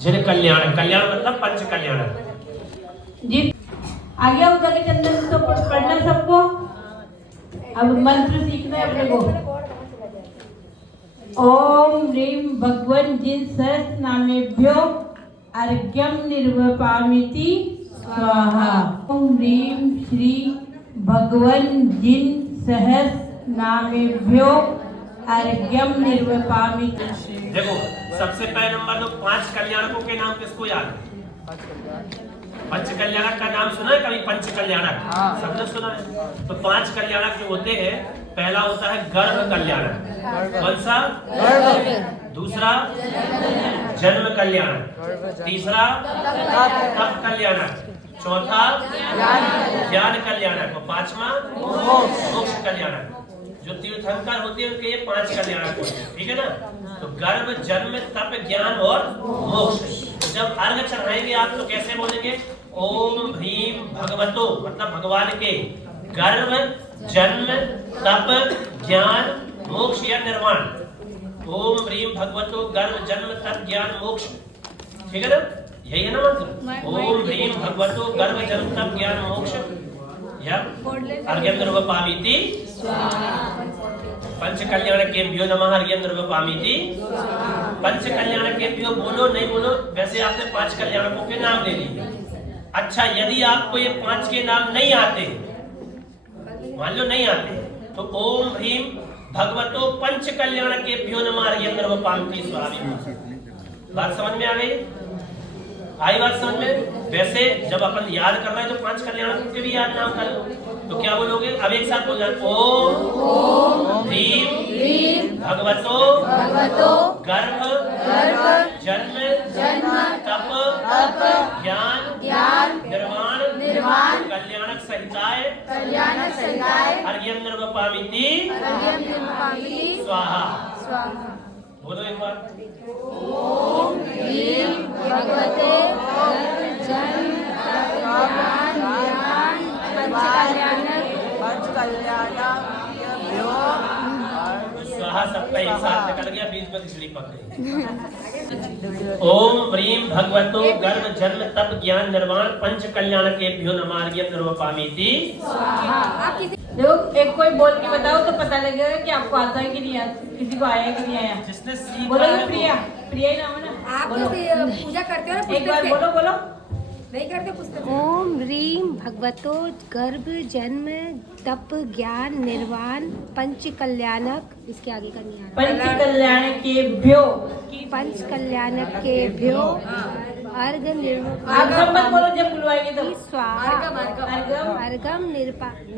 जिन कल्याण, कल्याण मतलब पंच कल्याण जी। आगे आओ जाके चंदन तो पढ़ना सबको। अब मंत्र सीखना है अपने को। ओम ह्रीम भगवन जिन सहस्र नामेभ्यो अर्घ्यम निर्वपामिति स्वाहा। ओम ह्रीम श्री भगवन जिन सहस्र नामेभ्यो अर्घ्यम निर्वपामिति। देखो सबसे पहले नंबर तो 5 कल्याणकों के नाम किसको याद है? पंच कल्याणक का नाम सुना है कभी? पंच कल्याणक सबने सुना है। तो 5 कल्याणक जो होते हैं, पहला होता है गर्भ कल्याणक। कौन सा? दूसरा जन्म कल्याणक, तीसरा तप कल्याणक, चौथा ज्ञान कल्याणक और 5वां मोक्ष कल्याणक। जो तीर्थंकर होते हैं उनके ये 5 कल्याणक होते हैं, ठीक है ना। तो गर्भ, जन्म, तप, ज्ञान और मोक्ष। तो जब अर्घ चढ़ाएंगे आप तो कैसे बोलेंगे? ओम ह्रीम भगवतो मतलब भगवान के गर्भ, जन्म, तप, ज्ञान, मोक्ष या निर्वाण। ओम ह्रीम भगवतो गर्भ, जन्म, तप, ज्ञान, मोक्ष, ठीक है ना? यही है ना मंत्र? ओम ह्रीम भगवतो गर्भ, जन्म, तप, ज्ञान, मोक्ष या अर्घ्यम निर्वपामिति पंच कल्याणकेभ्यो नमः अर्घ्यम निर्वपामिति। पंच कल्याणकेभ्यो बोलो नहीं बोलो, वैसे आपने 5 कल्याणकों के नाम ले लिए। अच्छा, यदि आपको ये 5 के नाम नहीं आते, मान लो नहीं आते, तो ओम ह्रीम भगवतो पंच कल्याणकेभ्यो नमः अर्घ्यम निर्वपामिति स्वाहा। बात समझ में आ गई? आई बात समझ में? वैसे जब अपन याद कर रहे हैं तो 5 कल्याणकों के भी याद नाम कर लो। तो क्या बोलोगे? अब एक साथ बोलना। ओम ह्रीम भगवतो गर्भ, जन्म, तप, ज्ञान, निर्वाण, कल्याणक सहिताय अर्घ्यम निर्वपामिति स्वाहा। बोलो एक बार। ओम ह्रीम भगवते जन्म, स्वाहा सबका एक साथ निकल गया, बीच में खिचड़ी पक गई। ओम ह्रीम भगवतो गर्भ, जन्म, तप, ज्ञान, निर्वाण, पंच कल्याणकेभ्यो नमः अर्घ्यम निर्वपामिति स्वाहा। देखो एक कोई बोल के बताओ तो पता लगेगा कि आपको आता है कि नहीं आता, किसी को आया कि नहीं आया। जिसने सीखा बोलो है प्रिया, प्रिया ही नाम है ना। आप पूजा करते हो ना? एक बार बोलो बोलो। नहीं करते पुस्तक? ओम ह्रीम भगवतो गर्भ, जन्म, तप, ज्ञान, निर्वाण, पंच कल्याणक, इसके आगे का नहीं आ रहा। पंच कल्याणकेभ्यो, पंच कल्याणकेभ्यो अर्घ आप सब मत बोलो जब बुलवाएंगे तो। स्वाहा। अर्घम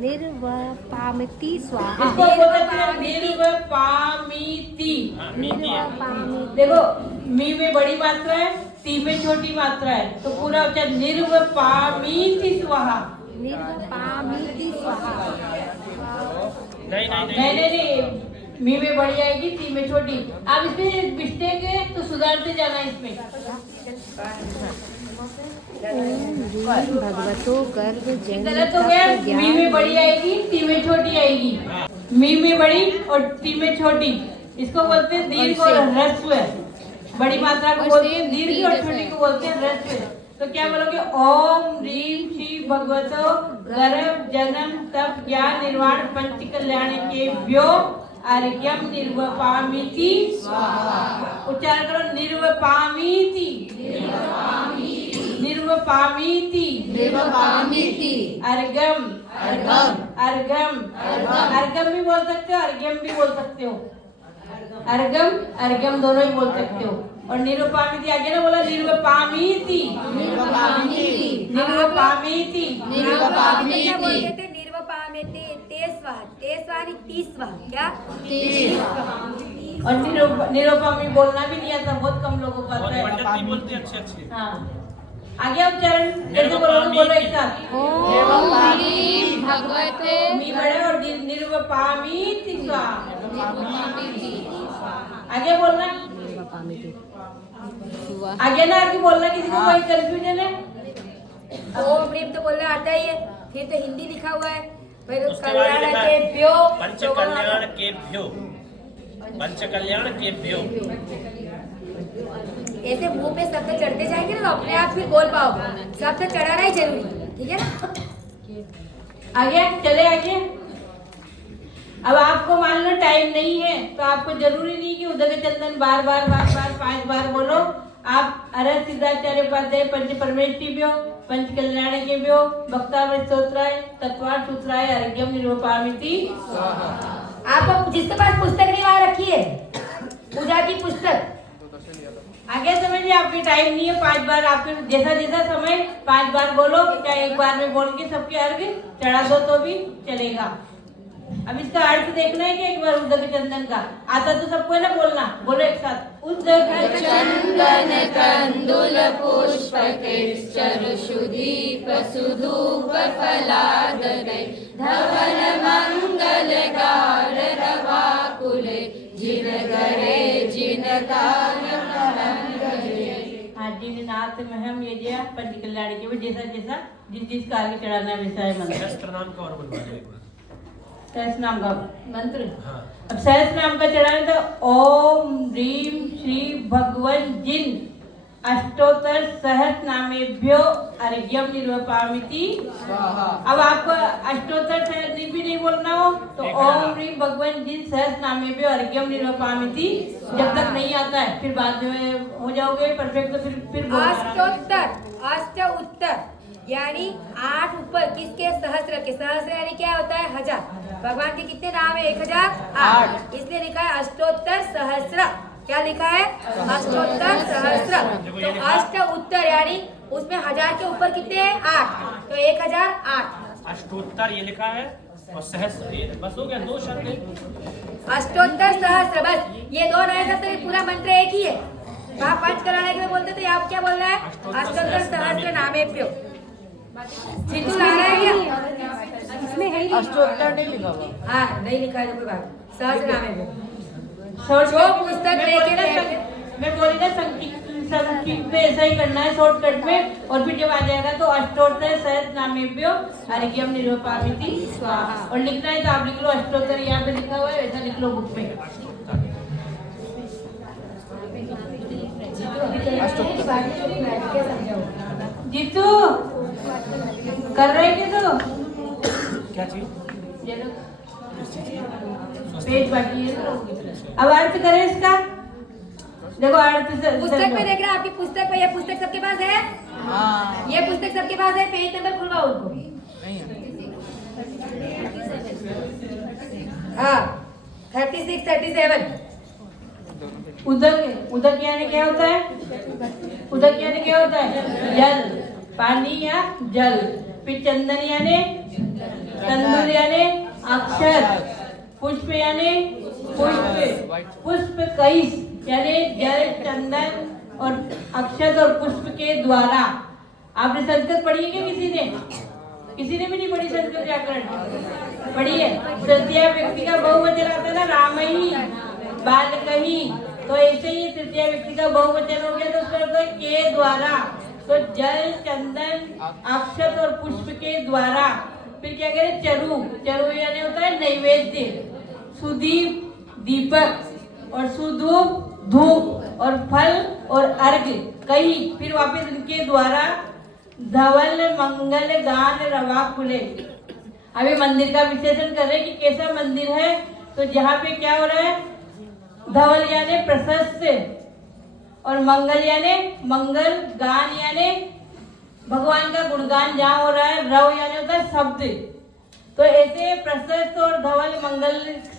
निर्वपामिति स्वाहा। इसको बोलते हैं निर्वपामिति। देखो मी में बड़ी मात्रा है, ती में छोटी मात्रा है, तो पूरा उच्चारण निर्वपामिति स्वाहा। निर्वपामिति स्वाहा। नहीं, मी में बड़ी आएगी, ती में छोटी। आप इसमें मिस्टेक है तो सुधारते जाना इसमें। भगवतो गर्भ, जन्म, गलत हो गया। तप, मी में बड़ी आएगी, ती में छोटी आएगी। मी में बड़ी और ती में छोटी, इसको बोलते हैं दीर्घ और ह्रस्व। बड़ी मात्रा को बोलते हैं दीर्घ और छोटी को बोलते हैं ह्रस्व। तो क्या बोलोगे? ओम ह्रीम श्री भगवतो गर्भ, जन्म, तप, ज्ञान, निर्वाण, पंच कल्याणकेभ्यो अर्घ्यम निर्वपामिति स्वाहा। उच्चारण करो। निर्वपामिति, निर्वपामिति, अर्घम, अर्घम भी बोल सकते हो, अर्घ्यम भी बोल सकते हो। अर्घम दोनों ही बोल सकते हो। और निर्वपामिति आगे ना बोला? निर्वपामिति। क्या बोलते थे? निर्वपामिति तेस्वा क्या? और निरुपमी बोलना भी नहीं आता, बहुत कम लोगों को आता है। पंडित भी बोलते हैं अच्छे। हाँ, आगे उच्चारण कैसे बोलोगे? बोलो एक साथ। ओम ह्रीम भगवते मी बड़े और निर्वपामिति स्वाहा। आगे बोलना, आगे ना आगे बोलना। किसी को कोई कंफ्यूजन है? ओम ह्रीम तो बोलना आता ही है, फिर तो हिंदी लिखा हुआ है। फिर उसके बाद लिखा है कल्याणकेभ्यो, पंच कल्याणकेभ्यो, पंच कल्याणकेभ्यो। ऐसे मुंह पे शब्द चढ़ते जाएंगे ना तो अपने आप फिर बोल पाओगे। शब्द चढ़ाना ही जरूरी, ठीक है ना। आगे चले आगे। अब आपको मान लो टाइम नहीं है तो आपको जरूरी नहीं कि उदक चंदन बार बार 5 बार बोलो। आप अरहत सिद्धाचार्य उपाध्याय पंच परमेष्टि पंच कल्याण के वक्तावृत स्तोत्राय तत्वार्थ सूत्राय अर्घ्यम निरूपामिति। आप जिसके पास पुस्तक नहीं वहां रखी है पूजा की पुस्तक, आगे समझिए। आपके टाइम नहीं है 5 बार, आपके जैसा जैसा समय 5 बार बोलो, क्या एक बार में बोल के सबके अर्घ चढ़ा दो तो भी चलेगा। अब इसका अर्थ देखना है कि एक बार उदक चंदन का आता तो सबको है ना बोलना, बोलो एक साथ। उदक चंदन कंदुल पुष्प चरुषु दीप सुधूप फलादकै धवल मंगल गार रवाकुले जिन करे जिन कार्य नाथ महम ये जया पंच कल्याण के जैसा जैसा जिस कार्य चढ़ाना है वैसा है मंत्र। सहस्त्र नाम का और बनवा दो एक बार। सहस्त्र नाम का मंत्र। हाँ। अब सहस्त्र नाम का चढ़ाना तो ओम ह्रीम श्री भगवन जिन अष्टोत्तर सहस्त्र नामेभ्यो अर्घ्यम निरूपामिति। अब आपको अष्टोत्तर सहस्त्र भी नहीं बोलना हो तो ओम ह्रीम भगवन जिन सहस्त्र नामेभ्यो अर्घ्यम निरूपामिति जब तक नहीं आता है, फिर बाद में हो जाओगे परफेक्ट तो फिर बोलना। अष्टोत्तर, अष्ट उत्तर यानी 8 ऊपर किसके? सहस्त्र के। सहस्त्र यानी क्या होता है? 1000। भगवान के कितने नाम है? 1008, इसलिए लिखा है अष्टोत्तर सहस्त्र। क्या लिखा है? अष्टोत्तर सहस्त्र। तो अष्ट उत्तर यानी उसमें 1000 के ऊपर कितने हैं? 8, तो 1008। अष्टोत्तर ये लिखा है और सहस्त्र ये, बस हो गया 2 शब्द। अष्टोत्तर सहस्त्र, बस ये 2 नए शब्द, पूरा मंत्र एक ही है। वहाँ पंच कराने के लिए बोलते तो आप क्या बोल रहा है? अष्टोत्तर सहस्त्र नामेभ्यो। जीतू ला रहा है क्या? इसमें है अष्टोत्तर नहीं लिखा हुआ। हाँ नहीं लिखा है तो कोई बात। सहस्त्र नामेभ्यो जो पुस्तक लेके मैं बोली ना संक्षिप्त में ऐसा ही करना है शॉर्टकट में, और फिर जब आ जाएगा तो अष्टोत्तर सहस्त्र नामेभ्यो अर्घ्यम निरूपामिति स्वाहा। और लिखना है तो आप लिख लो अष्टोत्तर, यहाँ पे लिखा हुआ है वैसा लिख लो बुक में। जीतू कर रहे कि तो क्या चीज? पेज बाकी है तो अब अर्थ करें इसका। देखो अर्थ पुस्तक में देख रहे हैं, आपकी पुस्तक में, ये पुस्तक सबके पास है? हाँ। ये पुस्तक सबके पास है, पेज नंबर खुलवाओ उनको। हाँ 36 37। उदक, उदक यानी क्या होता है? उदक यानी क्या होता है? जल, पानी या जल। फिर चंदन यानी कंदुल यानी अक्षर, पुष्प यानी पुष्प, पुष्प कईस यानी जल चंदन और अक्षत और पुष्प के द्वारा। आपने संस्कृत पढ़ी है क्या? किसी ने भी नहीं पढ़ी संस्कृत व्याकरण? पढ़ी है। तृतीय व्यक्ति का बहुवचन आता है ना, राम ही बालकही, तो ऐसे ही तृतीय व्यक्ति का बहुवचन हो गया तो उसका अर्थ है के द्वारा। तो जल चंदन अक्षत और पुष्प के द्वारा। फिर क्या करें? चरु, चरु यानी होता है नैवेद्य, सुदीप दीपक और सुधूप धूप और फल और अर्घ कही। फिर वापस इनके द्वारा धवल मंगल गान रवा खुले। अभी मंदिर का विश्लेषण कर रहे हैं कि कैसा मंदिर है। तो जहाँ पे क्या हो रहा है? धवल यानी प्रशस्त और मंगल यानी मंगल, गान यानी भगवान का गुणगान जहाँ हो रहा है, रव यानी होता है शब्द। तो ऐसे प्रशस्त और धवल मंगल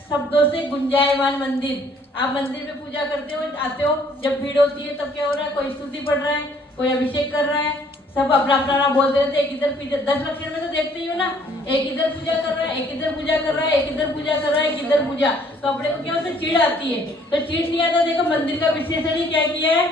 शब्दों से गुंजायमान मंदिर। आप मंदिर में पूजा करते हो, आते हो, जब भीड़ होती है तब क्या हो रहा है? कोई स्तुति पढ़ रहा है, कोई अभिषेक कर रहा है, सब अपना अपना बोलते रहते हैं। एक इधर पीछे 10 लक्षण में तो देखते ही हो ना, एक इधर पूजा कर रहा है, एक इधर पूजा कर रहा है, एक इधर पूजा कर रहा है, एक इधर पूजा। तो अपने को क्या होता है? चिढ़ आती है। तो चिढ़ नहीं आता। देखो मंदिर का विशेषण ही क्या किया है?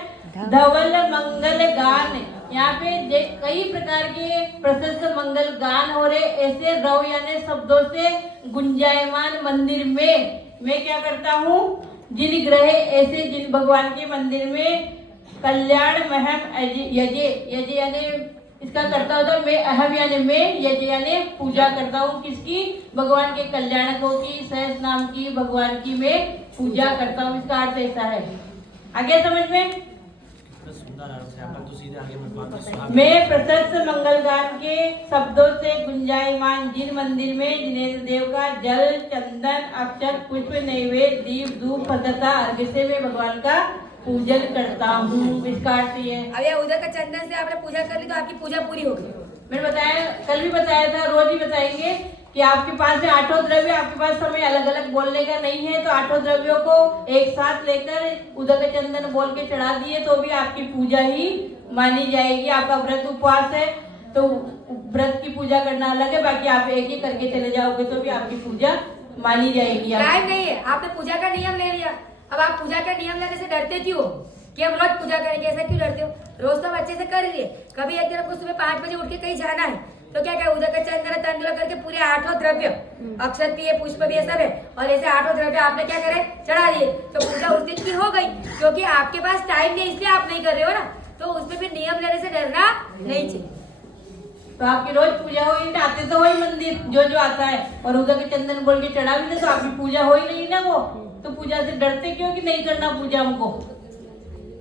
धवल मंगल गान। यहाँ पे कई प्रकार के प्रशस्त मंगल गान हो रहे। ऐसे रव यानी शब्दों से गुंजायमान मंदिर में मैं क्या करता हूँ? जिन ग्रहे ऐसे जिन भगवान के मंदिर में कल्याण महम यजे, यजे यानी इसका करता होता है मैं, अहम यानी मैं, यजे यानी पूजा करता हूँ। किसकी? भगवान के कल्याणकों की, सहस्त्र नाम की भगवान की मैं पूजा करता हूँ। इसका अर्थ ऐसा है। आगे समझ में? सुंदर अर्थ है। अपन तो सीधे आगे भगवान की सुहाग मैं प्रशस्त मंगलगान के शब्दों से गुंजायमान जिन मंदिर में जिनेंद्र देव का जल चंदन अक्षत पुष्प नैवेद्य दीप धूप तथा अर्घ्य से मैं भगवान का पूजन करता हूँ। इसका अर्थ ये है। अब ये उधर का चंदन से आपने पूजा कर ली तो आपकी पूजा पूरी हो गई। मैंने बताया, कल भी बताया था, रोज ही बताएंगे कि आपके पास में आठों द्रव्य, आपके पास समय अलग अलग बोलने का नहीं है, तो आठों द्रव्यों को एक साथ लेकर उदक चंदन बोल के चढ़ा दिए तो भी आपकी पूजा ही मानी जाएगी। आपका व्रत उपवास है तो व्रत की पूजा करना अलग है, बाकी आप एक ही करके चले जाओगे तो भी आपकी पूजा मानी जाएगी। टाइम नहीं है, आपने पूजा का नियम ले लिया। अब आप पूजा का नियम लेने से डरते क्यों कि हम रोज पूजा करेंगे? ऐसा क्यों डरते हो? रोज तो हम अच्छे से कर लिए। कभी एक दिन आपको सुबह 5 बजे उठ के कहीं जाना है तो क्या क्या उधर का चंदन तंदुला करके पूरे आठों द्रव्य, अक्षत भी है, पुष्प भी है, सब है, और ऐसे आठों द्रव्य आपने क्या करे, चढ़ा दिए, तो पूजा उस दिन की हो गई। क्योंकि आपके पास टाइम नहीं, इसलिए आप नहीं कर रहे हो ना, तो उसमें फिर नियम लेने से डरना नहीं चाहिए। तो आपकी रोज पूजा हो ही, आते तो वही मंदिर जो आता है और उधर के चंदन बोल के चढ़ा भी, तो आपकी पूजा हो ही नहीं ना वो, तो पूजा से डरते क्यों कि नहीं करना पूजा हमको?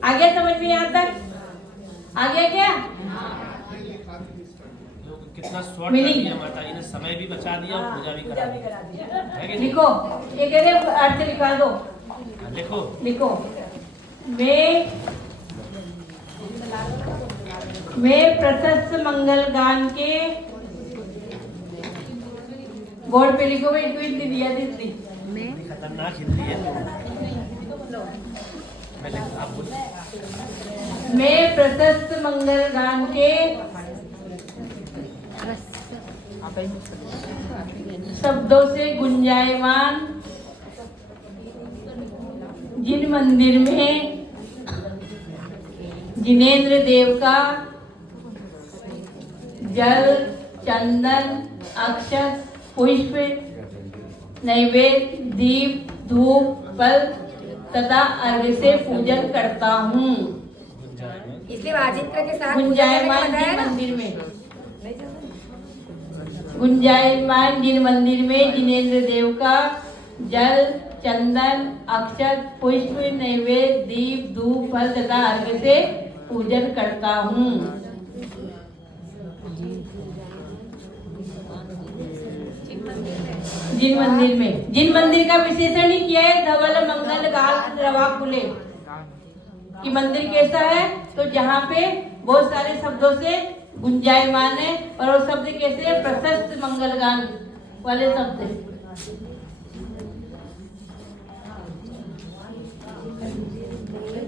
आगे समझ में यहाँ तक आगे क्या? कितना शॉर्ट कर दिया माता जी ने, समय भी बचा दिया और पूजा भी करा दिया। है कि नहीं? लिखो, ये कह रहे अर्थ लिखा दो। लिखो लिखो, मैं प्रशस्त मंगल गान के बोर्ड पे लिखो भाई, ट्वीट दिया दीदी। खतरनाक हिंदी है तो मैं लिखता, आप बोलो। मैं प्रशस्त मंगल गान के शब्दों से गुंजायमान जिन मंदिर में जिनेंद्र देव का जल चंदन अक्षत पुष्प नैवेद्य दीप धूप फल तथा अर्घ्य से पूजन करता हूँ। इसलिए वाजिंत्र के साथ गुंजायमान जिन मंदिर में, गुंजायमान जिन मंदिर में जिनेंद्र देव का जल चंदन अक्षत पुष्प नैवेद्य दीप धूप फल तथा अर्घ्य से पूजन करता हूँ। जिन मंदिर में, जिन मंदिर का विशेषण ही किया है धवल मंगल गाल रवा फुले कि मंदिर कैसा है, तो जहाँ पे बहुत सारे शब्दों से गुंजायमान है, और वो शब्द कैसे है? प्रशस्त मंगलगान वाले शब्द है।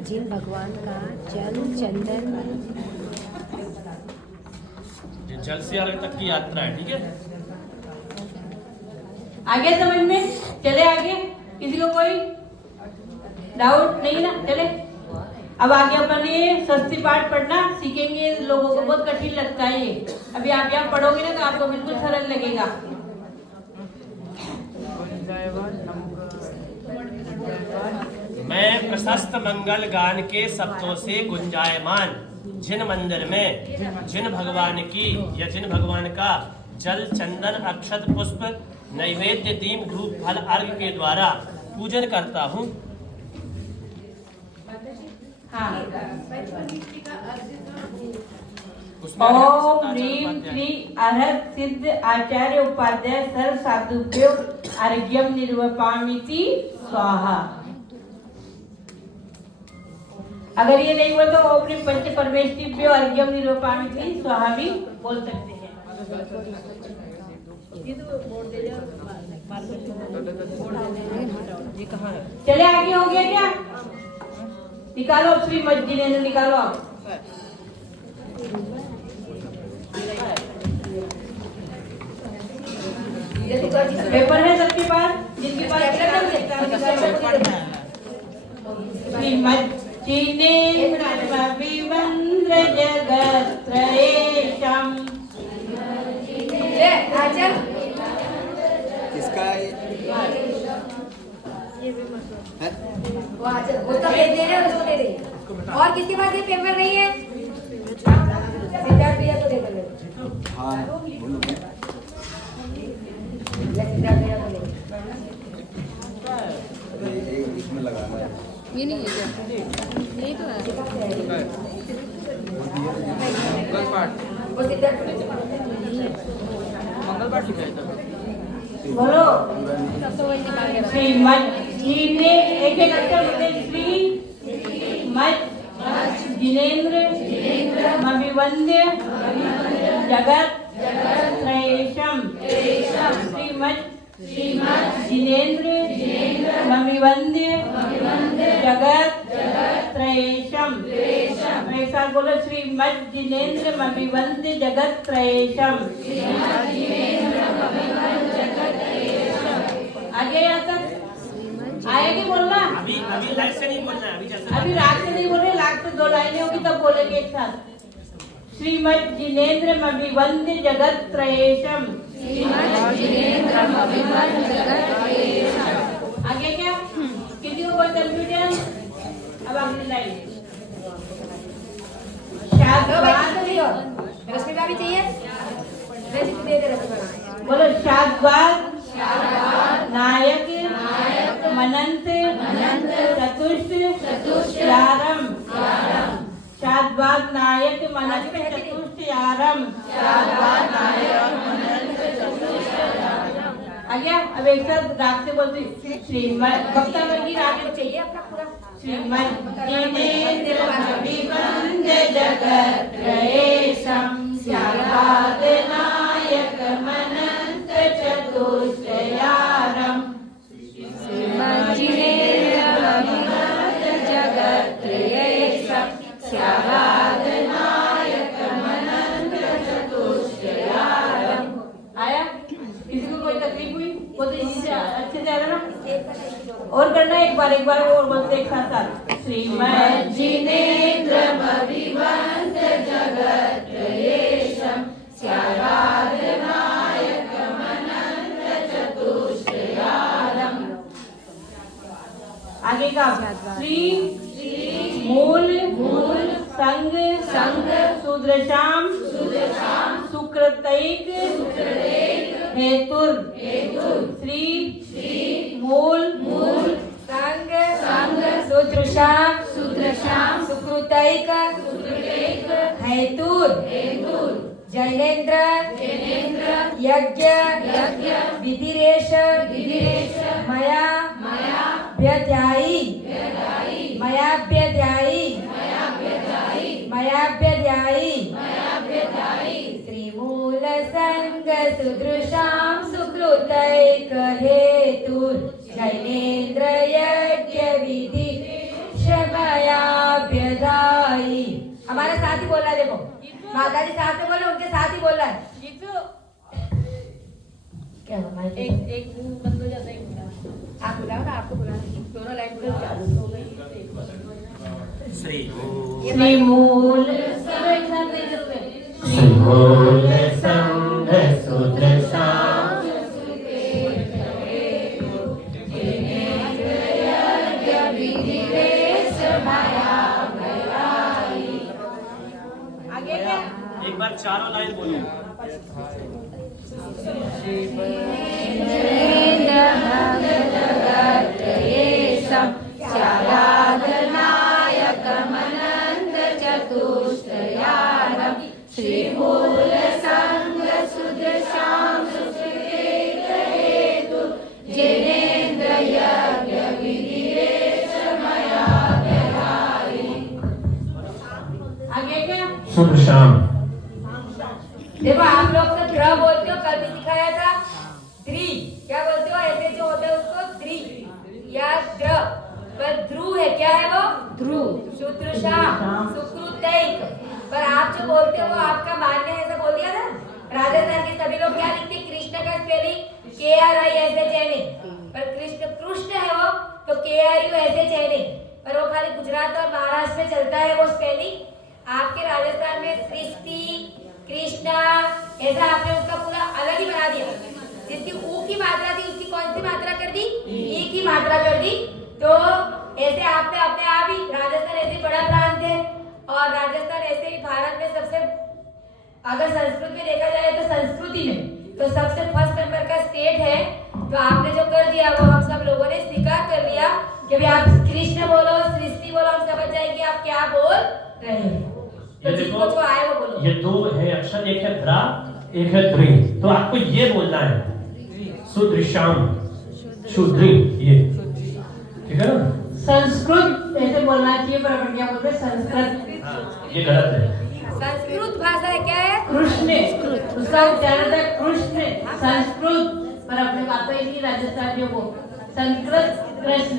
जिन भगवान का जल चंदन जल से अर्घ तक की यात्रा है, ठीक है? आगे समझ में चले? आगे किसी को कोई डाउट नहीं ना? चले अब आगे अपन ये षष्ठी पाठ पढ़ना सीखेंगे। लोगों को बहुत कठिन लगता है ये, अभी आप यहाँ पढ़ोगे ना तो आपको बिल्कुल सरल लगेगा। मैं प्रशस्त मंगल गान के शब्दों से गुंजायमान जिन मंदिर में जिन भगवान की या जिन भगवान का जल चंदन अक्षत पुष्प नैवेद्य दीप धूप फल अर्घ्य के द्वारा पूजन करता हूँ। ओम ह्रीं श्री अर्हत सिद्ध आचार्य उपाध्याय सर्व साधुभ्यो अर्घ्यम निर्वपामिति स्वाहा। अगर ये नहीं बोल तो अपने पंच परमेष्टिभ्यो अर्घ्यम निर्वपामिति स्वाहा भी बोल सकते हैं। चले आगे हो गया क्या? निकालो श्री जिनेंद्र निकालो आप। पेपर है सबके पास, जिनके पास श्रीमद् जिनेंद्र विवन्द्र जगत्त्रयेशम्। किसका है? वो तो भेज दे रहे हैं, उसको दे दे। और किसके पास ये पेपर नहीं है? सिद्धार्थ भैया को दे दो। हाँ बोलो। सिद्धार्थ भैया को दे। इसमें लगाना है। ये नहीं है क्या? ये तो है। वो सिद्धार्थ बोलो श्रीमद जी ने एक एक अक्षर बोले श्री मत जिनेन्द्र मविवंद्य जगत त्रयेशम श्रीमद जिनेन्द्र मविवंद्य जगत त्रयेशम। एक साथ बोलो श्रीमद जिनेन्द्र मविवंद्य जगत त्रयेशम। आगे यहाँ तक आएगी बोलना। अभी लाइन से नहीं बोलना है, अभी जैसे अभी राग से नहीं बोले, राग से 2 लाइनें होगी तब बोलेंगे एक साथ। श्रीमद जिनेन्द्र मविवंद्य जगत त्रयेशम। आगे क्या किसी को कोई कंफ्यूजन? अब अगली लाइन रश्मिका भी चाहिए। दे दे रश्मिका। बोलो शादवाद नायक मनंत चतुष्टारम। शादवाद नायक मनंत चतुष्टारम। आ गया। अब एक साथ राग से बोलती श्रीमद कविता वर्गी राग चाहिए अपना पूरा। श्रीमद जिनेन्द्र मविवंद्य जगत त्रयेशम शारद नायक मनंत चतुष्टयारम। आया? किसी को कोई तकलीफ हुई? वो तो इसी से अच्छे से आ रहा ना? और करना एक बार और बोलते एक साथ साथ श्रीमद जिनेन्द्र मविवंद्य जगत त्रयेशम शारद नायक मनंत चतुष्टयारम। आगे का श्री मूल संग सुदृशाम सुकृतैक हेतुर। श्री मूल संग सुदृशाम सुकृतैक हेतुर जैनेन्द्र यज्ञ विधिरेश मया श्रीमूल संग सुदृशाम सुकृतैक हेतुर जैनेन्द्र यज्ञ विधि मयाभ्यदायी। हमारे साथ ही बोला है, देखो माता जी साथ में बोले, उनके साथ ही बोला है। क्या एक बंद हो जाता है। आप बुलाओ ना, आपको बुलाना दोनों लाइन बुलाओ। श्रीमूल सब एक साथ नहीं करते। श्रीमूल संग सुदृशाम आगे क्या? एक बार चारों लाइन बोलो। श्रीमूल संग सुदृशाम सुकृतैक हेतु जिनेन्द्र यज्ञ विधिरेश मयाभ्यदायी। आगे क्या? शुभ शाम। देखो आप लोग तो ध्र बोलते हो, कल भी सिखाया था। द्रि क्या बोलते हो? ऐसे जो होता है उसको द्रि या द्र, पर ध्रुव है। क्या है वो? ध्रुव। सुदृशाम सुकृतैक। पर आप जो बोलते हो वो आपका मान्य है, ऐसा बोल दिया था। राजस्थान के सभी लोग क्या लिखते हैं? कृष्ण का स्पेलिंग KRI ऐसे चैने, पर कृष्ण है वो तो KRU ऐसे चैने, पर वो खाली गुजरात और महाराष्ट्र में चलता है वो स्पेलिंग। आपके राजस्थान में सृष्टि कृष्णा ऐसा आपने उसका पूरा अलग ही बना दिया। जिसकी ऊ की मात्रा थी उसकी कौन सी मात्रा कर दी? ई की मात्रा कर दी। तो ऐसे आपने अपने आप ही, राजस्थान ऐसे बड़ा प्रांत है और राजस्थान ऐसे ही भारत में सबसे, अगर संस्कृत में देखा जाए तो संस्कृति में तो सबसे फर्स्ट नंबर का स्टेट है। तो आपने जो कर दिया वो हम सब लोगों ने स्वीकार कर लिया कि भाई आप कृष्ण बोलो, सृष्टि बोलो, हम समझ जाएंगे आप क्या बोल रहे हैं। ये जिसको देखो, जो आए वो बोलो। ये दो है अक्षर, एक है द्रा, एक है द्रि। तो आपको ये बोलना है सुदृश्याम, शुद्री, ये ठीक है ना। संस्कृत ऐसे बोलना चाहिए, पर अपन क्या बोलते हैं संस्कृत, ये गलत है। संस्कृत भाषा है, क्या है? कृष्ण, उसका उच्चारण होता है कृष्ण, संस्कृत, पर अपने पापा ही नहीं राजस्थानियों को संस्कृत कृष्ण।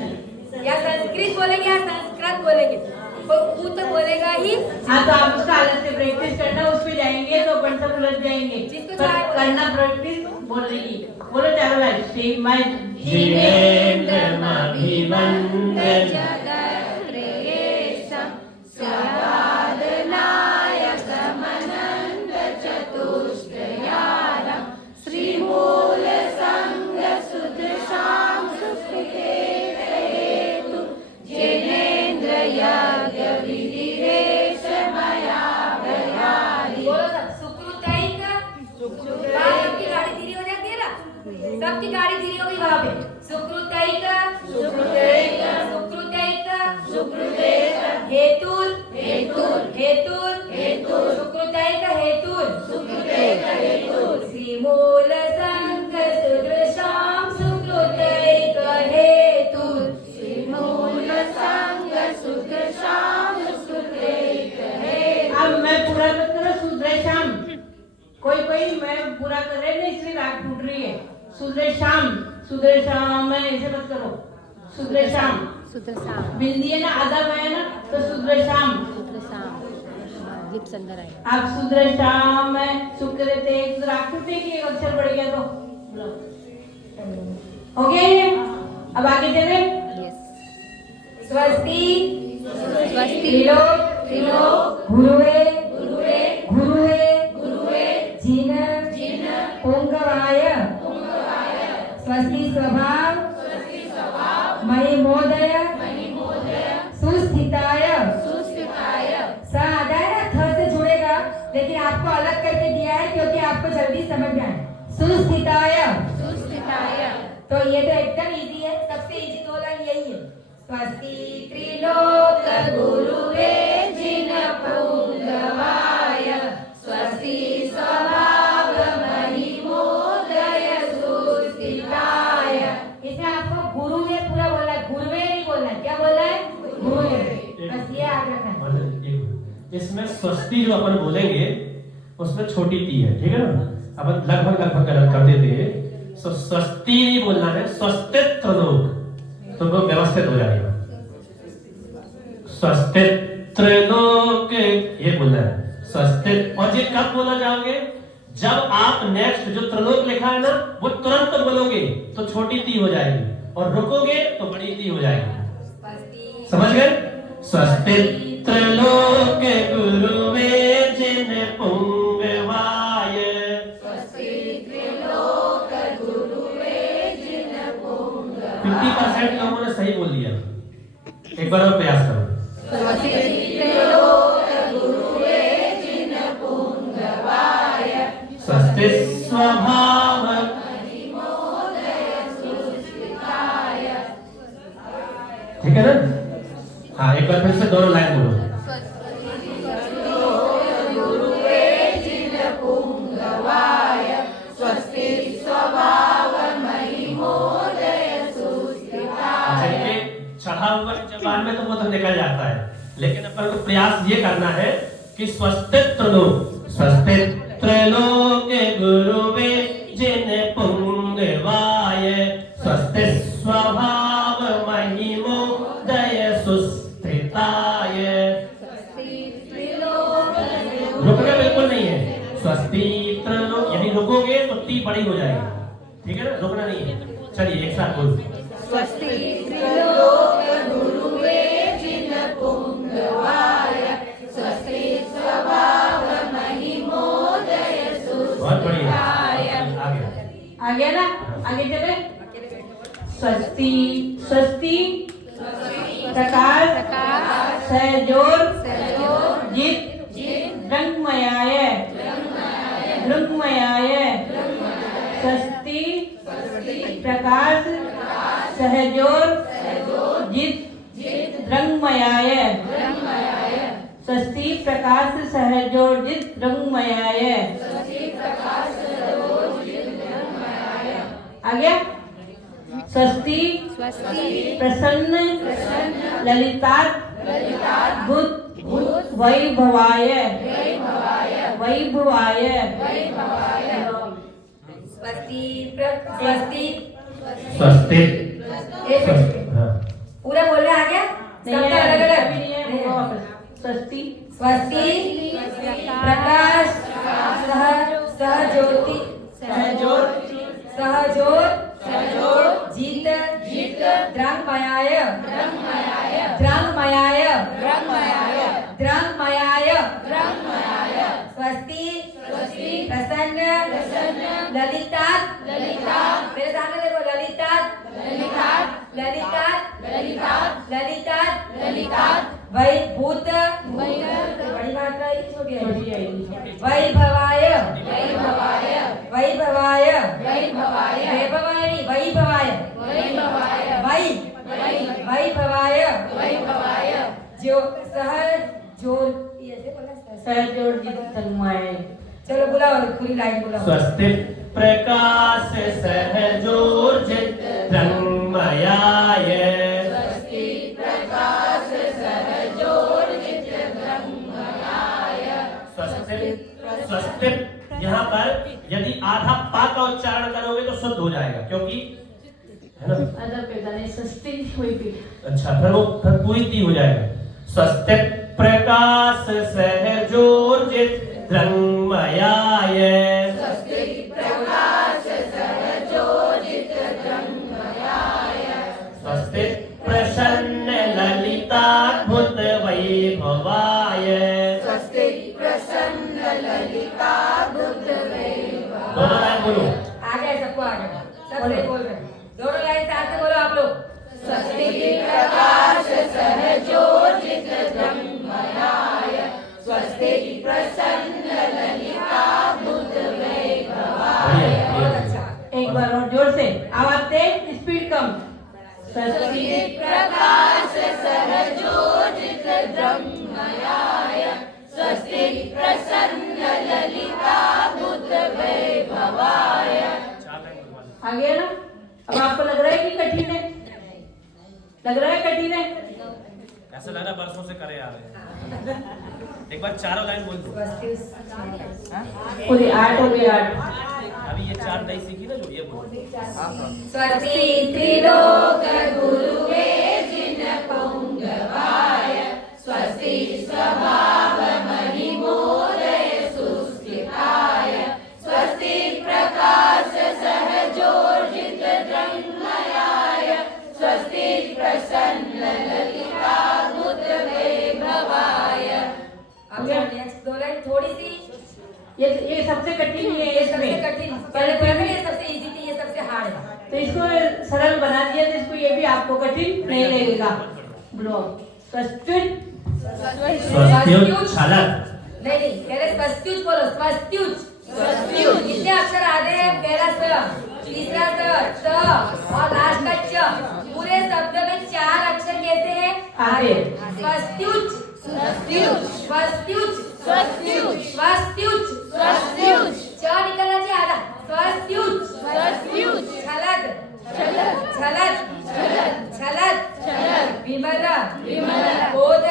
या संस्कृत बोलेंगे या संस्कृत बोलेंगे, वो तो बोलेगा ही। हाँ, तो आप उसका अलग से प्रैक्टिस करना, उस पे जाएंगे तो अपन सब उलझ जाएंगे। जिसको पर चाहे बोलो। करना प्रैक्टिस बोलने की। बोलो चारों भाई, श्री मैं जीवेन्द्र मभिवन्द्य जगत्प्रियेशं स्यादनायकमनन्तचतुष्टयालं श्रीमूलसङ्गसुदृशां सुकृतेहेतु जिनेन्द्रयज्ञविधिरेशमया भयानि। बोलो सब, सुकृतैक। सबकी गाड़ी धीरे हो जाती है ना, सबकी गाड़ी धीरे होगी वहाँ पे। सुकृतैक, सुकृतैक, सुकृतैक, सुकृतैक, हेतुर, हेतुर, हेतुर, हेतुर, सुकृतैक हेतुर, सुकृतैक हेतुर, श्रीमूल संघ सुदृशां सुकृतैक हेतुर, श्रीमूल संघ सुदृशां सुकृतैक हेतुर। अब मैं पूरा मत करो, सुदृश्याम। कोई मैं पूरा कर रहे नहीं, इसलिए राग टूट रही है। सुदृश्याम, सुदृश्याम में ऐसे मत करो, सुदृश्याम। सुदृशाम, बिंदी है ना, अदब है ना, तो सुदृश्याम। सुदृशाम, लिप्स अंदर आए। आप सुदृश्याम में सुकृते, राग टूटे की एक अक्षर बढ़ गया तो हो गया ये। अब आगे चले। यस। स्वस्ति, स्वस्ति, त्रिलोक, त्रिलोक, गुरुवे, गुरुवे, गुरुवे, गुरुवे, जिन, जिन, पुंगवाय, पुंगवाय, स्वस्ति स्वभाव, स्वस्ति स्वभाव, महिमोदय, महिमोदय, सुस्थिताय, सुस्थिताय। सा आता है ना, थ से जुड़ेगा, लेकिन आपको अलग करके दिया है क्योंकि आपको जल्दी समझ में आए। सुस्थिताय, सुस्थिताय। तो ये तो एकदम इजी है, सबसे इजी दो लाइन यही है। स्वस्ति त्रिलोक गुरुवे जिन पुंगवाय, स्वस्ति स्वभाव महिमोदय सुस्थिताय। इसमें आपको गुरु में पूरा बोलना है, गुरुवे नहीं बोलना है। क्या बोलना है? गुरुवे। बस ये याद रखना है। इसमें स्वस्ति जो अपन बोलेंगे उसमें छोटी ती है, ठीक है ना। अपन लगभग गलत कर देते हैं। स्वस्ति नहीं बोलना है, स्वस्तित्व लोक, तो वो व्यवस्थित हो जाएगा। स्वस्तित्व लोक ये बोलना है, स्वस्तित। और ये कब बोला जाओगे? जब आप नेक्स्ट जो त्रिलोक लिखा है ना, वो तुरंत बोलोगे तो छोटी ती हो जाएगी, और रुकोगे तो बड़ी ती हो जाएगी। समझ गए? स्वस्तित्व लोक गुरुवे जिन पुंगवाय, 50% लोगों ने सही बोल दिया। एक बार और प्रयास करो। स्वस्ति स्वभाव, ठीक है ना। हाँ, एक बार फिर से दोनों लाइन बोलो। चढ़ा हुआ जबान में तो वो तो निकल जाता है, लेकिन अपन को प्रयास ये करना है कि स्वस्तित्व लोक, स्वस्तित्व लोक गुरुवे जिन पुंगवाय, स्वस्ति स्वभाव महिमोदय सुस्थिताय। रुकना बिल्कुल नहीं है। स्वस्ति त्रिलोक, यानी रुकोगे तो ती बड़ी हो जाएगी, ठीक है ना, रुकना नहीं है। चलिए एक साथ बोलो। स्वस्ति त्रिलोक गुरुवे जिन पुंगवाय, स्वस्ति स्वभाव महिमोदय सुस्थिताय। आ गया ना, आगे चले। स्वस्ति, स्वस्ति प्रकाश, सहजोर, जित, रंगमयाय, रंगमयाय। स्वस्ति प्रकाश, सहजोर, जित, रंगमयाय। स्वस्ति प्रकाश सहजोजित रंगमयाय। आ गया। स्वस्ति प्रसन्न ललिताद्भुत वैभवाय। स्वस्ति स्वस्ति एक मिनट। हाँ। पूरा बोलना आ गया? नहीं सबका है, अलग अलग अभी नहीं है, बोलो वापस। स्वस्ति स्वस्ति प्रकाश सहज्योति सहजोत जीत द्रंगमयाय स्वस्ति प्रसन्न ललितात मेरे सामने देखो ललितात वैभूत बड़ी मात्रा है कि छोटी है? वैभवाय जो सहजोजित रंगमयाय। चलो बुलाओ पूरी लाइन बुलाओ। स्वस्ति प्रकाश सहजोर्जित रंगमयाय। स्वस्ति यहाँ पर यदि आधा पा का उच्चारण करोगे तो शुद्ध हो जाएगा, क्योंकि है ना। अदर पे जाने स्वस्ति हुई भी। अच्छा, फिर वो फिर पूरी ती हो जाएगा। स्वस्ति प्रकाश सहजोर्जित रंगमयाय। स्वस्ति प्रसन्न ललिताद्भुत वैभवाय। दोनों लाइन बोलो। आ गया सबको, आ गया सब सही बोल रहे हैं। दोनों लाइन साथ में बोलो आप लोग। बहुत अच्छा। एक बार और जोर से, आवाज तेज, स्पीड कम। स्वस्ति आ गया ना। अब आपको लग रहा है कि कठिन है? लग रहा है कठिन है? ऐसा लग रहा बरसों से करे आ रहे हैं। एक बार चारों लाइन बोल दो। पूरी 8 हो गई 8। अभी ये 4 नई सीखी ना, जो ये बोलो। स्वस्ति त्रिलोक गुरुवे जिन पुंगवाय स्वस्ति स्वभाव महिमोदय सुस्थिताय स्वस्ति प्रकाश सहजोर्जित रंगमयाय स्वस्ति प्रसन्न ललिताद्भुत वैभवाय। अब नेक्स्ट दो लाइन थोड़ी सी, ये सबसे कठिन है ये सबसे इसमें। कठिन, पहले पहले ये सबसे इजी थी, ये सबसे हार्ड है। तो इसको सरल बना दिया तो इसको ये भी आपको कठिन नहीं लगेगा। बोलो स्वस्त्युत नहीं, पहले स्वस्त्युत बोलो। स्वस्त्युत कितने अक्षर आते हैं? पहला स, तीसरा स, त और लास्ट का च। पूरे शब्द में 4 अक्षर कैसे हैं? आगे। स्वस्त्युत च निकलना चाहिए आधा। स्वस्त्युत छलद विमल बोध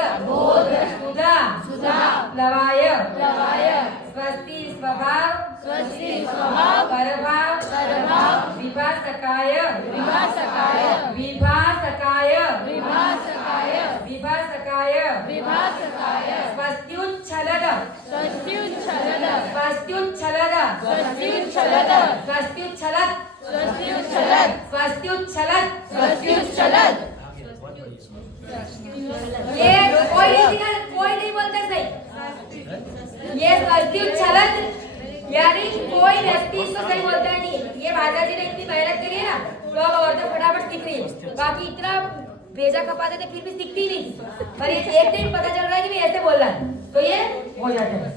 सुधा प्लवाय स्वस्ति स्वभाव परभाव विभासकाय स्वस्त्युच्छलद ये कोई नहीं बोलता सही। ये स्वस्त्युच्छलद यानी कोई व्यक्ति इसको सही बोलता नहीं। ये माता जी ने इतनी मेहनत करी है ना, तो अब औरतें फटाफट सीख रही है। बाकी इतना भेजा खपाते थे फिर भी सीखती नहीं, पर ये एक दिन पता चल रहा है कि ऐसे बोल रहा है, तो ये हो जाता है।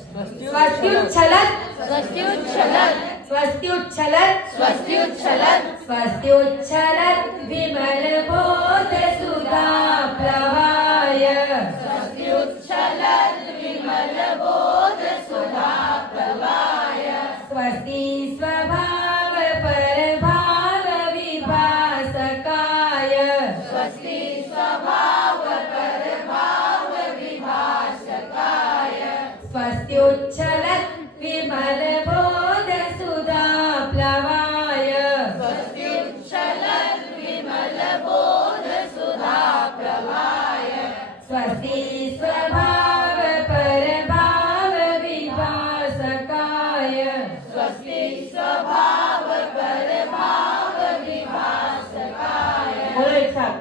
स्वस्त्युच्छलद विमल बोध सुधा प्लवाय स्वस्ति स्वभाव परभाव विभासकाय स्वस्ति स्वस्त्युच्छलत् विमल बोध सुधा प्लवाय स्वस्ति स्वभाव परभाव विभासकाय बोलो एक साथ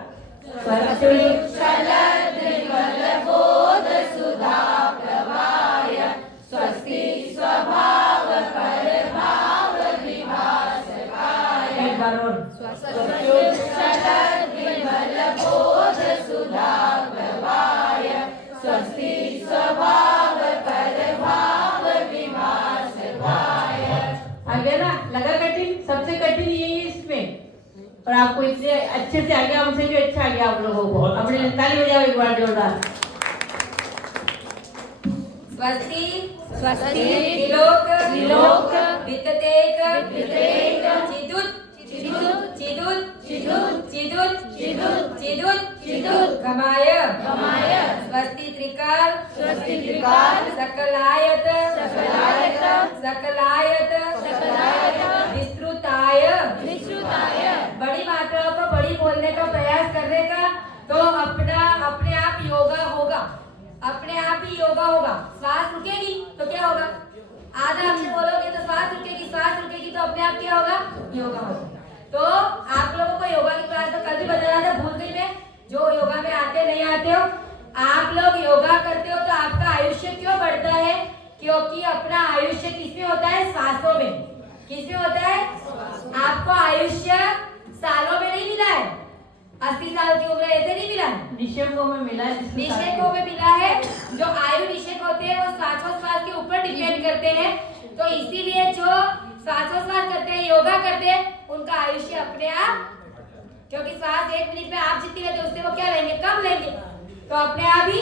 स्वस्त्युच्छलत् एक बार और आगे ना लगा कठिन, सबसे कठिन यही है इसमें, और आपको इससे अच्छे से आ गया, हमसे भी अच्छा आ गया आप लोगों को। अपने ताली बजाओ एक बार जोरदार। स्वस्ति स्वस्ति त्रिलोक त्रिलोक विततेक चिदुत चिदुत गमाय स्वस्ति त्रिकाल सकलायत विस्तृताय बड़ी मात्राओं को बड़ी बोलने का प्रयास करने का, तो अपने आप योगा होगा, अपने आप ही योगा होगा। श्वास रुकेगी तो क्या होगा? आधा अक्षर बोलोगे तो श्वास रुकेगी तो अपने आप क्या होगा? योगा होगा। तो आप लोगों को योगा की क्लास में कल भी बताया था, भूल गई मैं, जो योगा में आते नहीं आते हो, आप लोग योगा करते हो तो आपका आयुष्य क्यों बढ़ता है? क्योंकि अपना आयुष्य किसमें होता है? श्वासों में। किसमें होता है? आपको आयुष्य सालों में नहीं मिला है, 80 साल की उम्र ऐसे नहीं मिला है, निषेकों में मिला है। निषेकों में मिला है। जो आयु निषेक होते हैं वो श्वासोच्छ्वास के ऊपर डिपेंड करते हैं। तो इसीलिए जो श्वासोच्छ्वास करते हैं, योगा करते हैं, उनका आयुष्य अपने आप, क्योंकि श्वास 1 मिनट में आप जितनी लेते उससे वो क्या लेंगे? कम लेंगे, तो अपने आप ही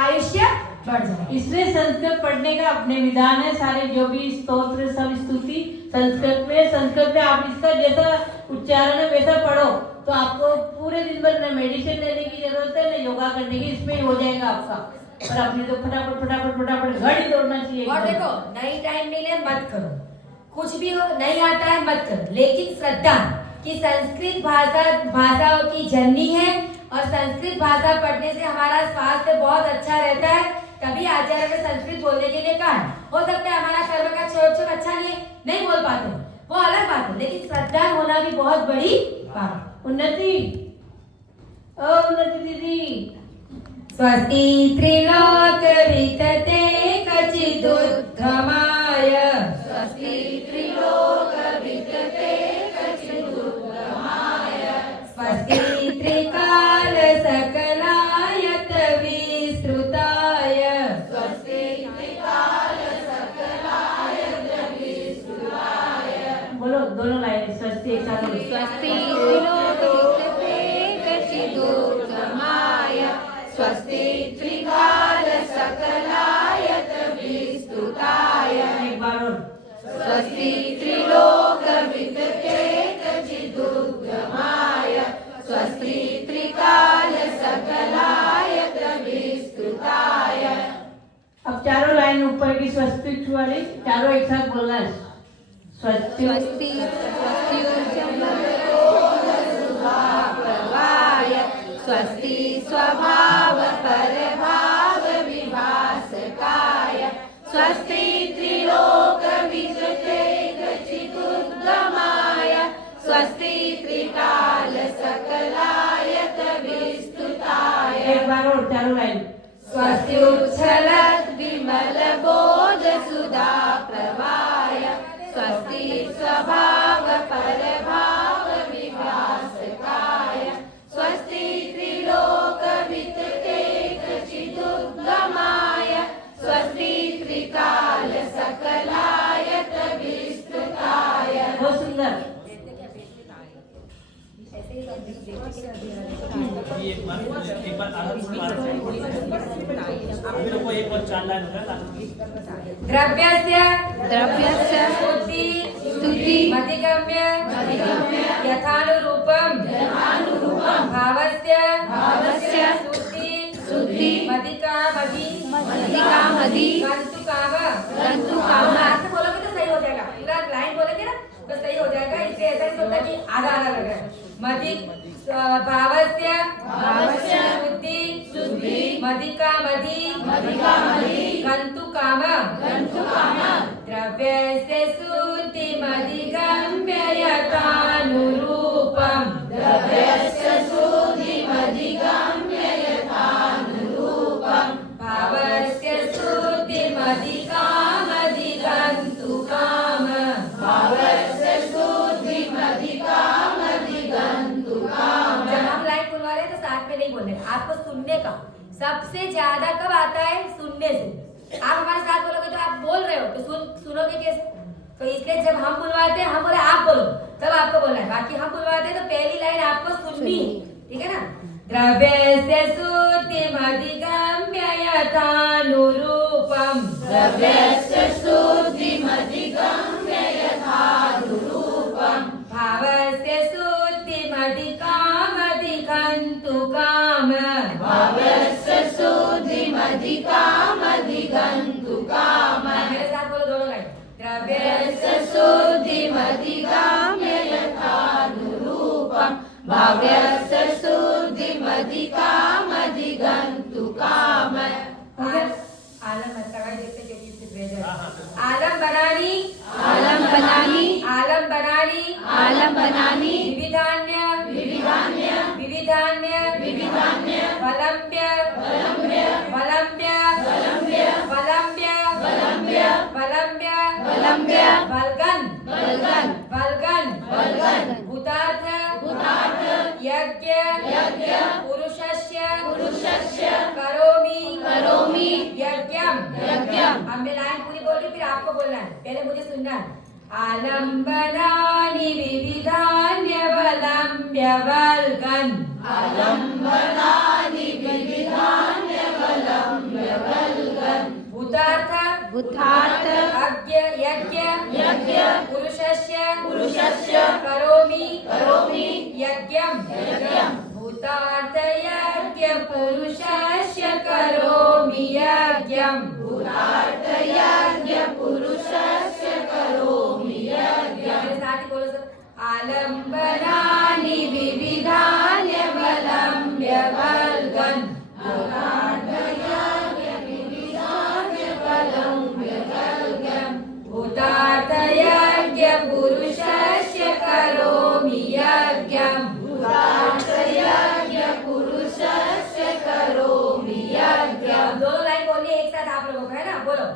आयुष्य बढ़ जाए। इसलिए संस्कृत पढ़ने का अपने विधान है। सारे जो भी स्तोत्र सब स्तुति संस्कृत में आप इसका जैसा उच्चारण है वैसा पढ़ो, तो आपको पूरे दिन भर न मेडिसिन लेने की जरूरत है न योगा करने की, इसमें ही हो जाएगा आपका। और अपने तो फटाफट घड़ी दौड़ना चाहिए। और देखो, नहीं टाइम मिले मत करो, कुछ भी हो, नहीं आता है मत करो, लेकिन श्रद्धा कि संस्कृत भाषाओं की जननी है, और संस्कृत भाषा पढ़ने से हमारा स्वास्थ्य बहुत अच्छा रहता है। तभी आचार्य ने संस्कृत बोलने के लिए कहा। हो सकता है हमारा कर्म का छोट अच्छा नहीं बोल पाते, वो अलग बात है, लेकिन श्रद्धा होना भी बहुत बड़ी बात। उन्नति दीदी, स्वस्ति त्रिलोक वितते कचिदुत्तमाय स्वस्ति त्रिकाल सकलायत विस्तृताय बोलो दोनों लाइन स्वस्ति एक साथ बोलो। स्वस्ति त्रिलोक कचिदुत्तमाय स्वस्ति त्रिकाल सकलायत विस्तृताय। एक बार और स्वस्ति त्रिलोक वितते कचिदुत्तमाय स्वस्ति त्रिकाल सकलायत विस्तृताय। अब चारों लाइन ऊपर की स्वस्ति वाली चारों एक साथ बोलना है। स्वस्ति स्वस्ति प्रवाय स्वस्ति स्वभाव परभाव विभासकाय स्वस्ति त्रिलोक वितते कचिदुत्तमाय स्वस्ति त्रिकाल सकलायत विस्तृताय। एक बार और चारों लाइन। स्वस्त्युच्छलत् विमल बोध सुधा प्रवाय स्वस्ति स्वभाव परभाव विभासकाय स्वस्ति त्रिलोक वितते कचिदुत्तमाय स्वस्ति त्रिकाल सकलायत विस्तृताय। बहुत सुंदर। एक बार आराम से अभी रुको, एक और 4 लाइन हो गया। द्रव्यस्य द्रव्यस्य स्तुति स्तुति मधिगम्य यथानुरूपम भावस्य स्तुति मधिकामधि गन्तु काम। ऐसे बोलोगे तो सही हो जाएगा, पूरा लाइन बोलेंगे ना तो सही हो जाएगा। इसलिए ऐसा नहीं होता कि आधा आधा लग रहा है। भावस्य स्तुति मधिकामधि गन्तु काम। द्रव्यस्य स्तुति मधिगम्य यथानुरूपम भावस्य स्तुति मधिकामधि गन्तु काम। जब हम लाइन बोलवा रहे हैं तो साथ में नहीं बोलने का, आपको सुनने का सबसे ज्यादा कब आता है? सुनने से। आप हमारे साथ बोलोगे तो आप बोल रहे हो तो सुनोगे कैसे? तो इसलिए जब हम बुलवाते हैं, हम बोले आप बोलो, तब आपको बोलना है। बाकी हम बुलवाते हैं तो पहली लाइन आपको सुननी, ठीक है ना? द्रव्यस्य स्तुति मधिगम्य यथानुरूपम भावस्य स्तुति मधिकामधि गन्तु काम। मेरे साथ बोलो दोनों लाइन। द्रव्यस्य स्तुति मधिगम्य आलम बताओ, देखते क्योंकि इससे भेजा है। आलम बनानी विविधान्य वलम्ब्य वल्गन भूतार्थ यज्ञ पुरुषस्य करोमि यज्ञम। अब मैं लाइन पूरी बोल रही हूँ, फिर आपको बोलना है, पहले मुझे सुनना है। आलम्बनानि विविधान्य वलम्ब्य वल्गन भूतार्थ यज्ञ पुरुषस्य करोमि यज्ञम। भूतार्थ यज्ञ पुरुषस्य करोमि यज्ञम। मेरे साथ ही बोलो सब। आलम्बनानि विविधान्य वलम्ब्य वल्गन भूतार्थ यज्ञ पुरुषस्य करोमि यज्ञम। दोनों लाइन बोलिए एक साथ आप लोगों का, है ना? बोलो।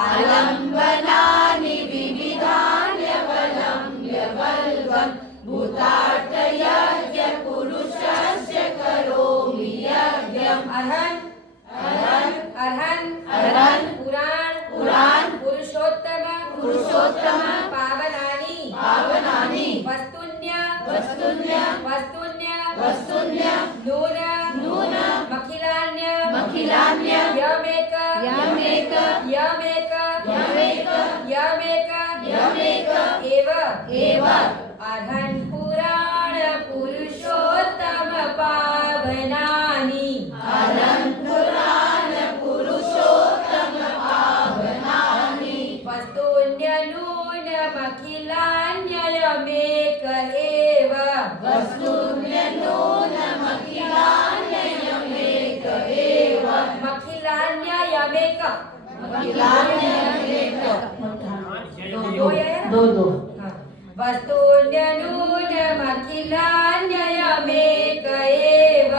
आलम्बनानि विविधान्य वलम्ब्य वल्गन भूतार्थ यज्ञ पुरुषस्य करोमि यज्ञम। अर्हन् पुराण पुरुषोत्तम पावनानि वस्तुन्य नून मखिलान्य यमेक एव। अर्हन् पुराण पुरुषोत्तम पावनानि वस्तुन्य नून मखिलान्य यमेक एव। मखिलान्य यमेक दो। वस्तुन्य नून मखिलान्य यमेक एव।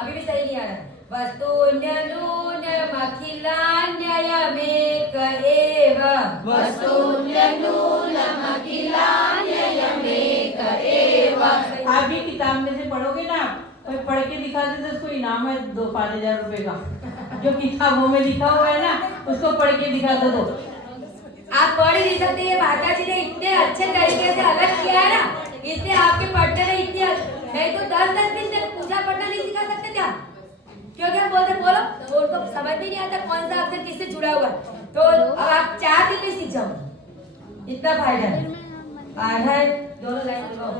अभी भी सही नहीं आ रहा। वस्तुन्य नून मखिलान्य यमेक एव। आप भी किताब में से पढ़ोगे ना, कोई पढ़ के दिखा दे तो उसको इनाम है 5,000 रुपए का। जो किताबों में लिखा हुआ है ना, उसको पढ़ के दिखा दो। आप पढ़ ही नहीं सकते, ये माता जी ने इतने अच्छे तरीके से अलग किया है ना, इसलिए आपके पढ़ने में इतनी नहीं तो 10-10 दिन तक पूजा पढ़ना नहीं सिखा सकते क्या? क्योंकि हम बोलते बोलो तो उनको समझ में नहीं आता कौन सा अक्षर किससे जुड़ा हुआ है। तो अब आप 4 दिन में सीख जाओ, इतना फायदा है। आधा दोनों लाइन लगाओ।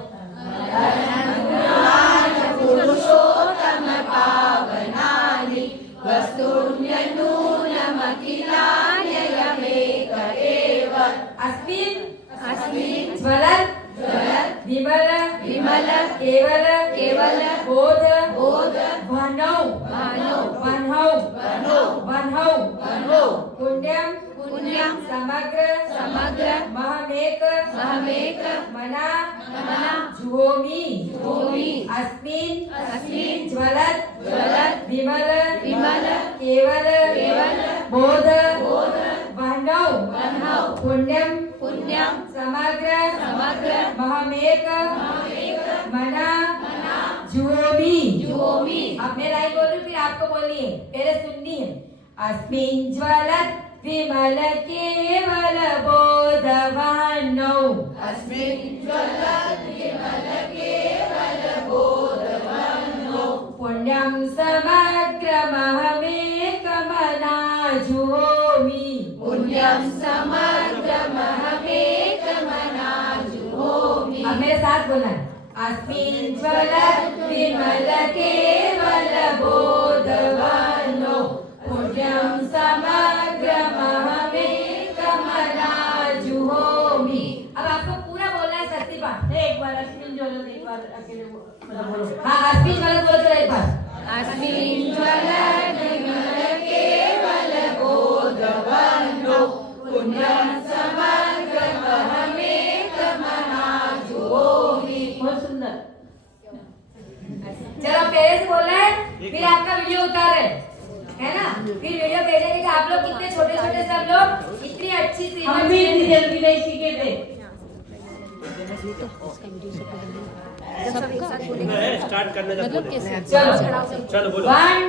पुरुषोत्तम पावनानि वस्तुन्यनूनमखिलान्ययमेक एव अस्मिन् ज्वलत् विमल केवल बोध वह्नौ पुण्यम समग्र महमेक मना जुहोमि अस्मिन् ज्वलत् विमल केवल बोध वह्नौ पुण्यम समग्र महमेक मना जुहोमि। अब मैं लाइन बोल रही हूँ, फिर आपको बोलनी है, पहले सुननी है। अस्मिन् ज्वलत् विमल केवल बोध वह्नौ पुण्यम समग्र महमेक मना जुहोमि अब मेरे साथ बोलना है। अस्मिन् ज्वलत् विमल केवल बोध वह्नौ पुण्यम समग्र महमेक मना जुहोमि। अब आपको पूरा बोलना है शक्ति पाठ। एक बार अस्मिन् ज्वलत्, एक बार अकेले बोलो। हाँ, अस्मिन् ज्वलत् बोलो तो एक बार। अस्मिन् ज्वलत् विमल केवल बोध वह्नौ पुण्यम समग्र महमेक मना जुहोमि। बहुत सुंदर। चलो पहले से बोलना है, फिर आपका वीडियो उतार रहे है ना, फिर वीडियो भेजेंगे कि आप लोग कितने छोटे छोटे सब लोग इतनी अच्छी हम भी इतनी जल्दी नहीं सीखे थे। स्टार्ट करने जब बोले। चलो बोलो। 1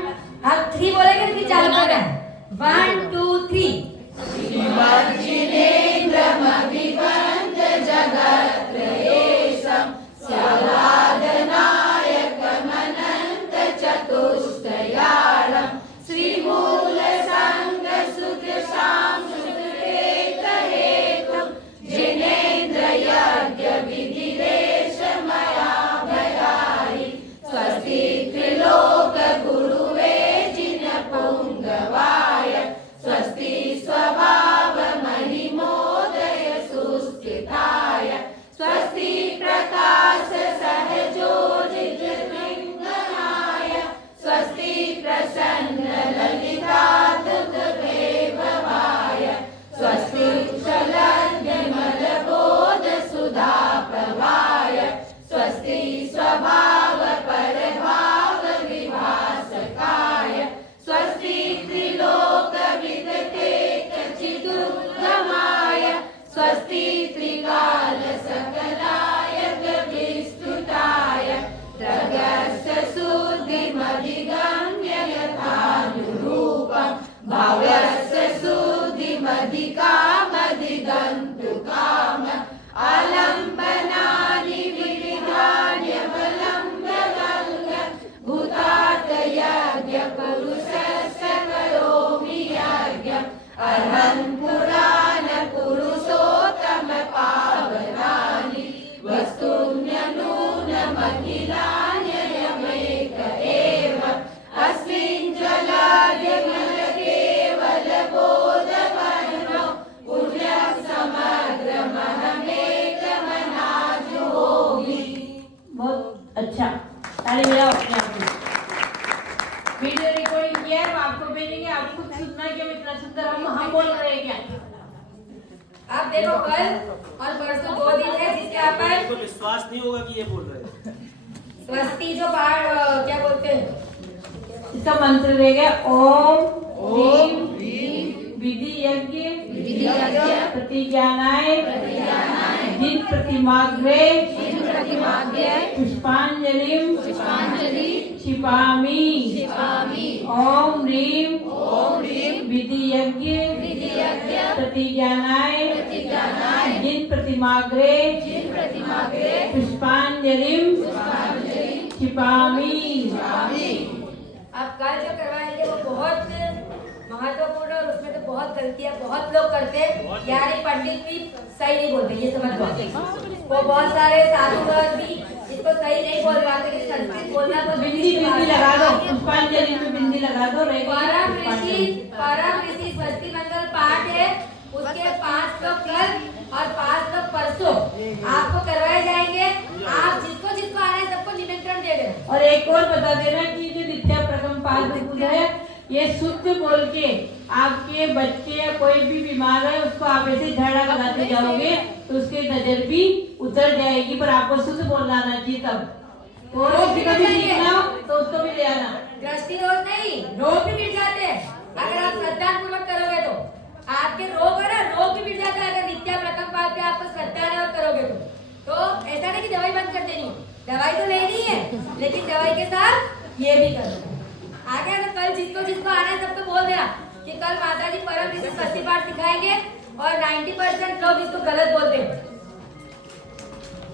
हम 3 बोलेंगे फिर चालू करना है। 1 2 3 जिनेन्द्रमभिवन्द्य जगत्त्रयेशं स्यादादनायकमनन्त चतुष्टयाळं श्रीमूलसङ्गसुतसांस्कृतिकहेतुं जिनेन्द्रयज्ञविधिरेशमयाभयायि स्वस्ति त्रिलोकगुरुवे जिनपुङ्गवाय स्वस्ति स्वभाव महिमोदय सुस्थिताय स्वस्ति प्रकाश सहजोजितलिङ्गनाय स्वस्ति प्रसन्न ललिताद्भुतवैभवाय स्वस्ति कुशलज्ञमलबोध सुधाप्रभाय स्वस्ति स्वभाव परभाव विभासकाय स्वस्ति त्रिलोकविदतेकचिदुद्गमाय स्वस्ति त्रिकाल सकलाय विस्तुताय त्रगस्य शुद्धिमधिगम्य यथानुरूपं भावस्य शुद्धिमधिकामधिगन्तुकाम आलम्बनानि विविधान्यवलम्ब्य भूतार्थयज्ञपुरुषस्य करोमि यज्ञम् अर्हन् पुराण पुरुषोत्तम पावनानि वस्तुन्यनूनमखिलान्ययमेक एव अस्मिन् ज्वलद्विमल केवल बोध वह्नौ पुण्यं समग्र महमेक मना जुहोमि। बहुत अच्छा, ताली बजाओ अपने आप को। वीडियो रिकॉर्डिंग किया है, हम आपको भेजेंगे, आप खुद सुनना है कि इतना सुंदर हम बोल रहे हैं क्या। आप देखो कल और परसों 2 दिन है जिसके आप तो विश्वास नहीं होगा कि ये बोल रहे हैं। स्वस्ति जो पाठ क्या बोलते हैं, इसका मंत्र रहेगा ओम विधि यज्ञ प्रतिज्ञानाय जिन प्रतिमाग्रे पुष्पांजलिं क्षिपामि ओम ह्रीं विधि यज्ञ प्रतिज्ञानाय जिन प्रतिमाग्रे पुष्पांजलिं क्षिपामि। अब कल जो करवाएंगे वो बहुत महत्वपूर्ण और उसमें तो बहुत गलतियां बहुत लोग करते हैं, यानी पंडित भी सही नहीं बोलते, ये समझ लो। वो बहुत सारे साधु भी इसको सही नहीं बोल पाते कि संस्कृत बोलना तो बिंदी लगा दो, पुष्पांजलि में बिंदी लगा दो। परम ऋषि स्वस्ति मंगल पाठ है, उसके 5 श्लोक कल और 5 श्लोक परसों आपको करवाए जाएंगे। आप जिसको जिसको आना है सबको निमंत्रण दे दें। और एक और बता देना कि जो नित्या प्रथम पाद पूजा है, ये शुद्ध बोल के आपके बच्चे या कोई भी बीमार है उसको आप ऐसे झाड़ा लगाते जाओगे तो उसकी नजर भी उतर जाएगी, पर आपको शुद्ध बोलना आना चाहिए तब। तो रोग भी कभी मिट सीखना हो तो उसको भी ले आना। दृष्टि दोष नहीं, रोग भी मिट जाते हैं अगर आप श्रद्धा पूर्वक करोगे तो। आपके रोग है ना, रोग भी मिट जाता है अगर नित्या प्रथम पाद पे आपको श्रद्धा और करोगे तो ऐसा नहीं कि दवाई बंद कर देनी, दवाई तो लेनी है लेकिन दवाई के साथ ये भी करो। आगे तो कल जिसको जिसको आना है सबको बोल देना कि कल माता जी परम ऋषि स्वस्ति पाठ सिखाएंगे और 90% लोग इसको गलत बोलते हैं,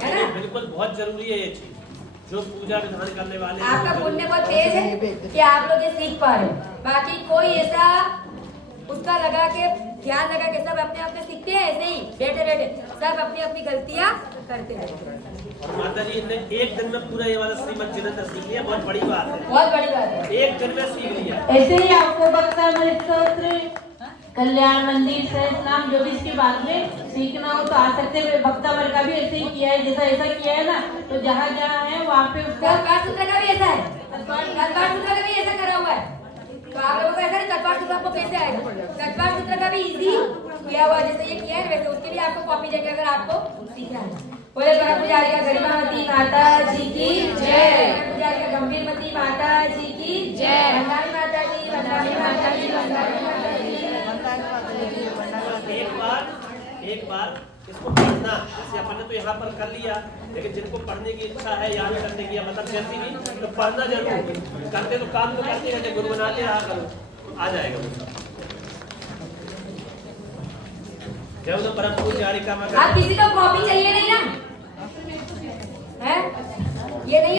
है ना। बिल्कुल बहुत जरूरी है ये चीज, जो पूजा विधान करने वाले हैं। आपका पुण्य बहुत तेज है कि आप लोग ये सीख पा रहे हैं। बाकी कोई ऐसा उसका लगा के ध्यान लगा के सब अपने अपने सीखते हैं, ऐसे ही बैठे बैठे सब अपनी अपनी गलतियां करते रहते हैं। और माता जी ने एक दिन में पूरा ये वाला श्रीमद जिनेंद्र सीख लिया, बहुत बड़ी बात है, बहुत बड़ी बात है। एक दिन में सीख लिया। ऐसे ही आपको भक्तामृत स्तोत्र, कल्याण मंदिर सहस्त्र नाम जो भी इसके बाद में सीखना हो तो आ सकते हैं। भक्तामृत का भी ऐसे ही किया है, जैसा ऐसा किया है ना, तो जहाँ जहाँ है वहाँ पे उसका कल्पाट सूत्र का भी ऐसा है, कल्पाट सूत्र का भी ऐसा करा हुआ है। तो आप लोगों को ऐसा नहीं, कल्पाट सूत्र आपको कैसे आएगा? कल्पाट सूत्र का भी इजी किया हुआ है, जैसे ये किया है वैसे उसकी भी आपको कॉपी देकर अगर आपको सीखना है। बोले परम पुजारी का गरिमावती माता जी की जय, पुजारी का गंभीरमती माता जी की जय, भंडारी माता जी, भंडारी माता जी, भंडारी माता जी। एक बार इसको पढ़ना, जैसे अपन ने तो यहाँ पर कर लिया, लेकिन जिनको पढ़ने की इच्छा है याद करने की मतलब जैसी भी, तो पढ़ना जरूर। करते तो काम तो करते रहते, गुरु बनाते रहा करो, आ जाएगा वो सब। जब तो परम पुजारी का आप किसी को कॉपी चाहिए नहीं ना, है ये नहीं।